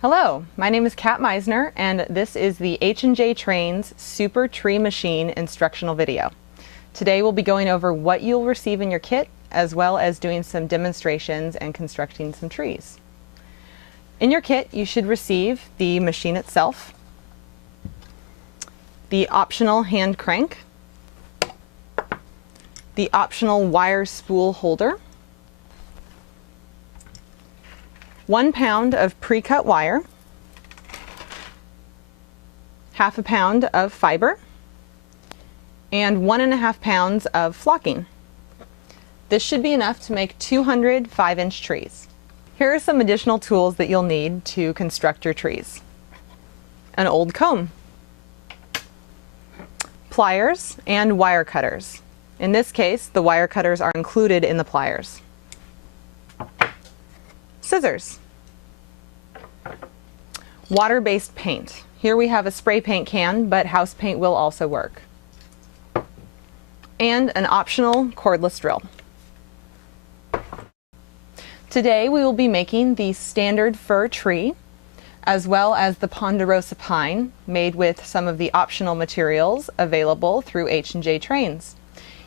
Hello, my name is Kat Meisner, and this is the H&J Trains Super Tree Machine instructional video. Today we'll be going over what you'll receive in your kit, as well as doing some demonstrations and constructing some trees. In your kit, you should receive the machine itself, the optional hand crank, the optional wire spool holder, 1 pound of pre-cut wire, half a pound of fiber, and 1.5 pounds of flocking. This should be enough to make 200 5-inch trees. Here are some additional tools that you'll need to construct your trees. An old comb, pliers, and wire cutters. In this case, the wire cutters are included in the pliers. Scissors. Water-based paint. Here we have a spray paint can, but house paint will also work. And an optional cordless drill. Today we will be making the standard fir tree, as well as the ponderosa pine, made with some of the optional materials available through H&J Trains.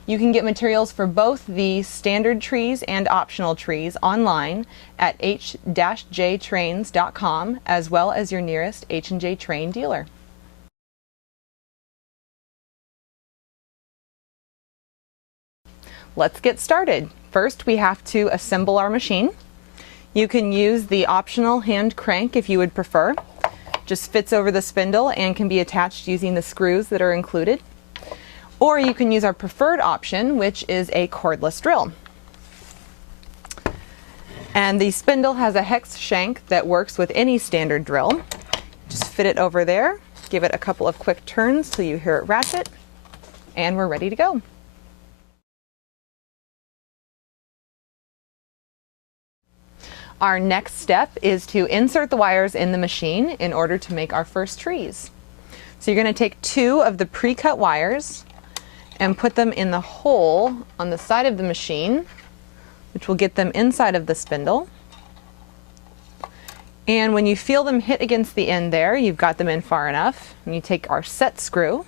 You can get materials for both the standard trees and optional trees online at h-jtrains.com, as well as your nearest H&J Train dealer. Let's get started. First, we have to assemble our machine. You can use the optional hand crank if you would prefer. Just fits over the spindle and can be attached using the screws that are included. Or you can use our preferred option, which is a cordless drill. And the spindle has a hex shank that works with any standard drill. Just fit it over there, give it a couple of quick turns till you hear it ratchet, and we're ready to go. Our next step is to insert the wires in the machine in order to make our first trees. So you're going to take 2 of the pre-cut wires and put them in the hole on the side of the machine, which will get them inside of the spindle. And when you feel them hit against the end there, you've got them in far enough. And you take our set screw,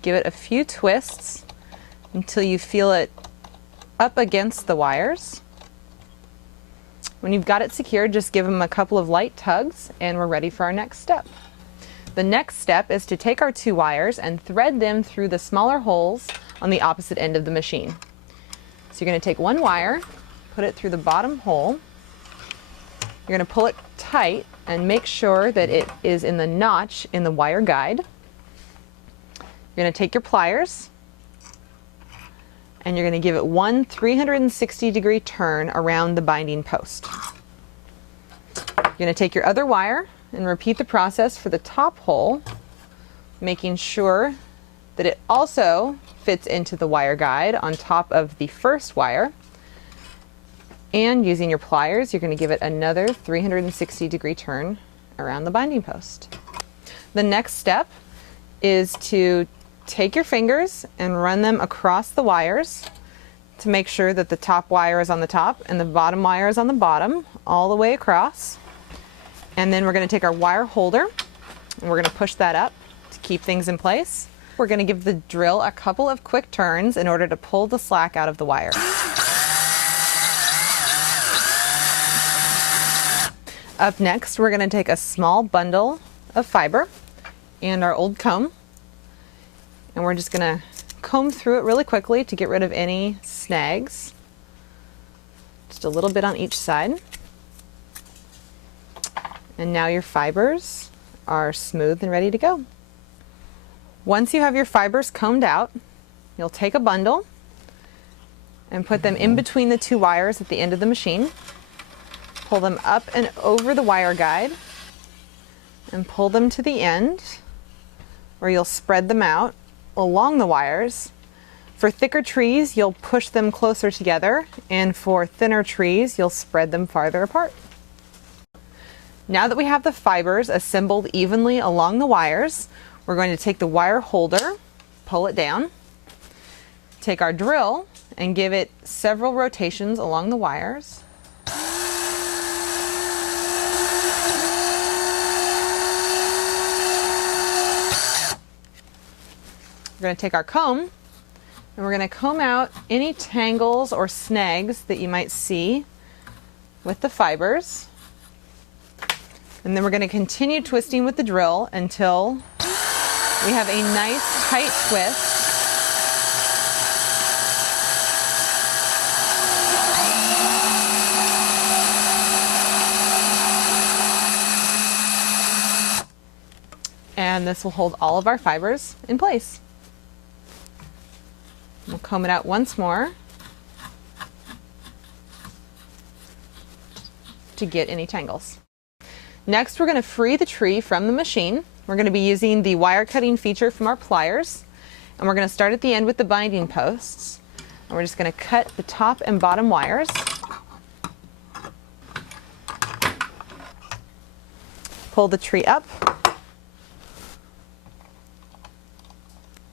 give it a few twists until you feel it up against the wires. When you've got it secured, just give them a couple of light tugs and we're ready for our next step. The next step is to take our 2 wires and thread them through the smaller holes on the opposite end of the machine. So you're going to take 1 wire, put it through the bottom hole. You're going to pull it tight and make sure that it is in the notch in the wire guide. You're going to take your pliers and you're going to give it 1 360-degree turn around the binding post. You're going to take your other wire and repeat the process for the top hole, making sure that it also fits into the wire guide on top of the first wire. And using your pliers, you're going to give it another 360-degree turn around the binding post. The next step is to take your fingers and run them across the wires to make sure that the top wire is on the top and the bottom wire is on the bottom, all the way across. And then we're going to take our wire holder and we're going to push that up to keep things in place. We're going to give the drill a couple of quick turns in order to pull the slack out of the wire. Up next, we're going to take a small bundle of fiber and our old comb, and we're just going to comb through it really quickly to get rid of any snags. Just a little bit on each side. And now your fibers are smooth and ready to go. Once you have your fibers combed out, you'll take a bundle and put them in between the 2 wires at the end of the machine. Pull them up and over the wire guide and pull them to the end, where you'll spread them out along the wires. For thicker trees, you'll push them closer together, and for thinner trees, you'll spread them farther apart. Now that we have the fibers assembled evenly along the wires, we're going to take the wire holder, pull it down, take our drill and give it several rotations along the wires. We're going to take our comb and we're going to comb out any tangles or snags that you might see with the fibers. And then we're going to continue twisting with the drill until we have a nice tight twist. And this will hold all of our fibers in place. We'll comb it out once more to get any tangles. Next, we're going to free the tree from the machine. We're going to be using the wire cutting feature from our pliers, and we're going to start at the end with the binding posts. And we're just going to cut the top and bottom wires. Pull the tree up.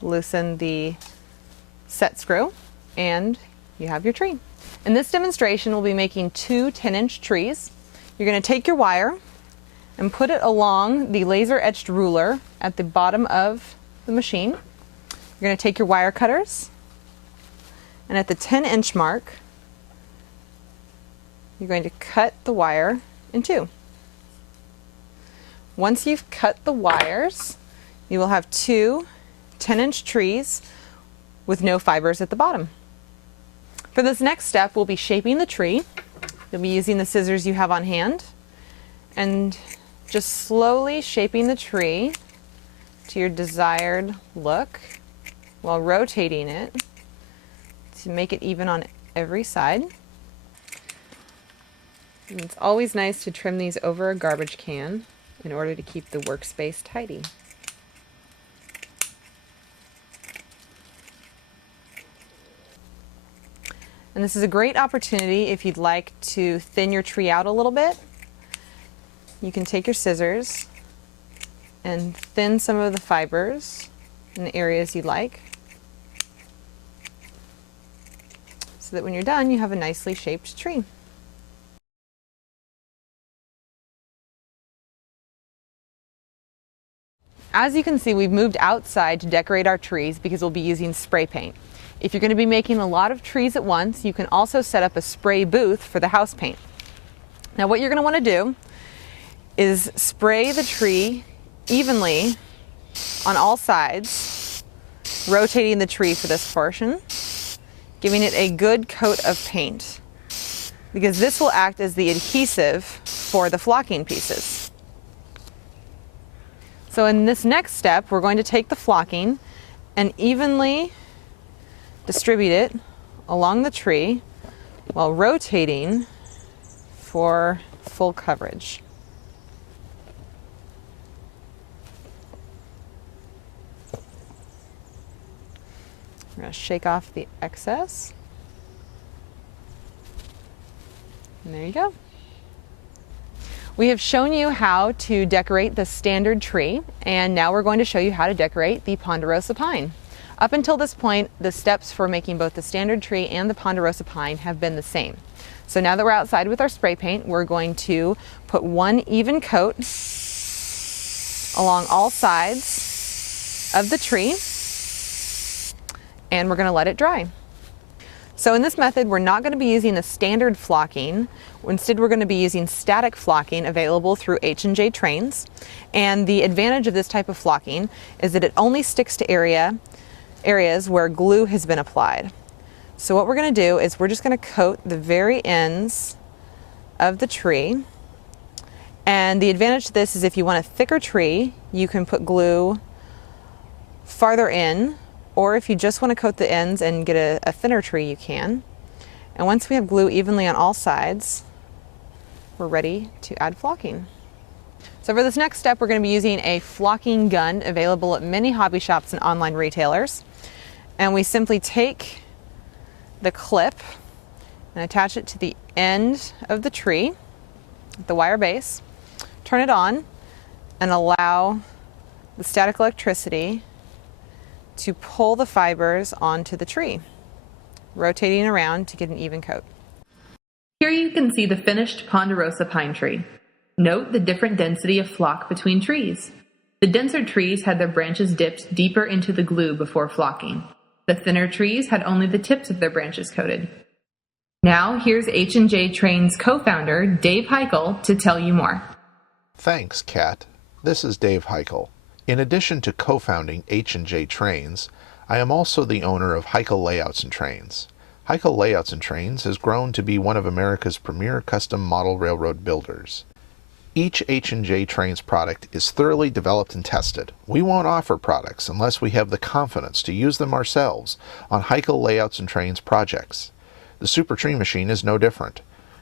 Loosen the set screw, and you have your tree. In this demonstration, we'll be making two 10-inch trees. You're going to take your wire and put it along the laser etched ruler at the bottom of the machine. You're going to take your wire cutters, and at the 10-inch mark, you're going to cut the wire in two. Once you've cut the wires, you will have two 10-inch trees with no fibers at the bottom. For this next step, we'll be shaping the tree. You'll be using the scissors you have on hand and just slowly shaping the tree to your desired look while rotating it to make it even on every side. And it's always nice to trim these over a garbage can in order to keep the workspace tidy. And this is a great opportunity if you'd like to thin your tree out a little bit. You can take your scissors and thin some of the fibers in the areas you like, so that when you're done, you have a nicely shaped tree. As you can see, we've moved outside to decorate our trees because we'll be using spray paint. If you're going to be making a lot of trees at once, you can also set up a spray booth for the house paint. Now what you're going to want to do is spray the tree evenly on all sides, rotating the tree for this portion, giving it a good coat of paint, because this will act as the adhesive for the flocking pieces. So in this next step, we're going to take the flocking and evenly distribute it along the tree while rotating for full coverage. We're going to shake off the excess. And there you go. We have shown you how to decorate the standard tree, and now we're going to show you how to decorate the ponderosa pine. Up until this point, the steps for making both the standard tree and the ponderosa pine have been the same. So now that we're outside with our spray paint, we're going to put one even coat along all sides of the tree, and we're going to let it dry. So in this method, we're not going to be using the standard flocking. Instead, we're going to be using static flocking available through H&J trains. And the advantage of this type of flocking is that it only sticks to areas where glue has been applied. So what we're going to do is we're just going to coat the very ends of the tree. And the advantage to this is if you want a thicker tree, you can put glue farther in, or if you just want to coat the ends and get a thinner tree, you can. And once we have glue evenly on all sides, we're ready to add flocking. So for this next step, we're going to be using a flocking gun available at many hobby shops and online retailers. And we simply take the clip and attach it to the end of the tree, the wire base, turn it on, and allow the static electricity to pull the fibers onto the tree, rotating around to get an even coat. Here you can see the finished ponderosa pine tree. Note the different density of flock between trees. The denser trees had their branches dipped deeper into the glue before flocking. The thinner trees had only the tips of their branches coated. Now, here's H&J Train's co-founder, Dave Heichel, to tell you more. Thanks, Kat. This is Dave Heichel. In addition to co-founding H&J Trains, I am also the owner of Heichel Layouts and Trains. Heichel Layouts and Trains has grown to be one of America's premier custom model railroad builders. Each H&J Trains product is thoroughly developed and tested. We won't offer products unless we have the confidence to use them ourselves on Heichel Layouts and Trains projects. The Super Tree Machine is no different.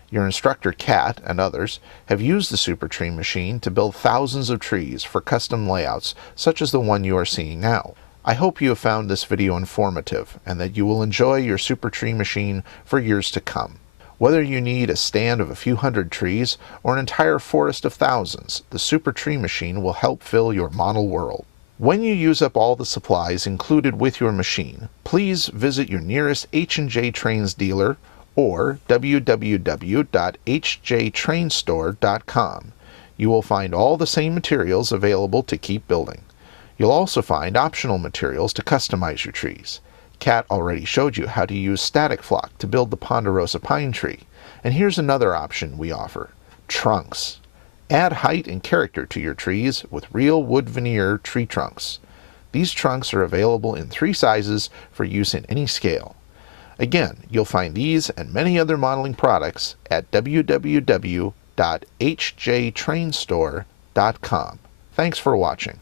Your instructor, Kat, and others have used the Super Tree Machine to build thousands of trees for custom layouts such as the one you are seeing now. I hope you have found this video informative and that you will enjoy your Super Tree Machine for years to come. Whether you need a stand of a few hundred trees or an entire forest of thousands, the Super Tree Machine will help fill your model world. When you use up all the supplies included with your machine, please visit your nearest H&J Trains dealer or www.hjtrainstore.com. You will find all the same materials available to keep building. You'll also find optional materials to customize your trees. Kat already showed you how to use static flock to build the ponderosa pine tree. And here's another option we offer: trunks. Add height and character to your trees with real wood veneer tree trunks. These trunks are available in 3 sizes for use in any scale. Again, you'll find these and many other modeling products at www.hjtrainstore.com. Thanks for watching.